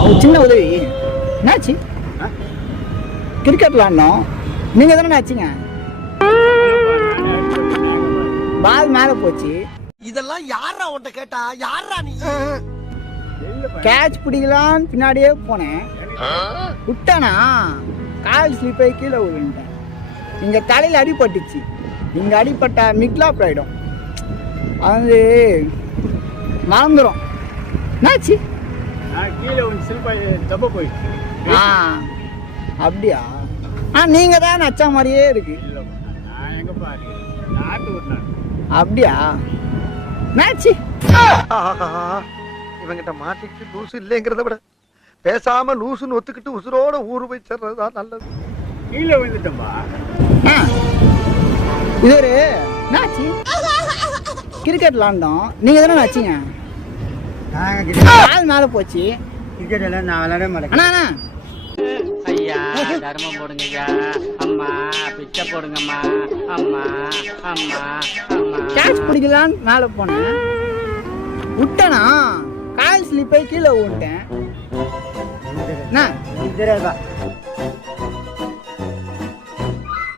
ஒரு சின்ன உதவி. என்னாச்சு? கிரிக்கெட் விளாண்டோம், நீங்க தானே ஆச்சுங்க. பால் மேல போச்சு. இதெல்லாம் யாரா உன்கிட்ட கேட்டா? யாரா நீ? கேட்ச் பிடிக்கலான்னு பின்னாடியே போனேன், விட்டானா கால் ஸ்லிப் ஆகி கீழே விழுந்துட்டேன். இங்க தலையில அடிபட்டுச்சு. இங்க அடிப்பட்ட மிக்லாப் ஆயிடும், அது மறந்துடும். என்னாச்சு? கீழே வந்து சில்பாய் தப்ப போயிடுச்சு. அப்படியா? நீங்க தான் நச்சா மாதிரியே இருக்கு. நான் எங்க பாரு நாட்டு ஊர்ல. அப்படியா? என்னாச்சு? இவங்கிட்ட மாட்டிக்கிட்டு லூசு இல்லைங்கிறத விட பேசாம லூசுன்னு ஒத்துக்கிட்டு உசுரோட ஊரு போய் சேர்றதுதான் நல்லது. கீழே விழுந்துட்டோம்பா. இது ஒரு என்னாச்சு? கிரிக்கெட் விளாண்டோம், நீங்க தானே ஆச்சுங்க. கால் மேல போச்சு. கிரிக்கெட் எல்லாம் நான் விளையாட மாட்டேன். அண்ணா ஐயா தர்மம் போடுங்கய்யா, அம்மா பிச்சை போடுங்கம்மா, அம்மா அம்மா அம்மா. கேட்ச் பிடிக்கலான்னு மேல போனேன், விட்டனா கால் ஸ்லிப் ஆகி கீழே விட்டேன்.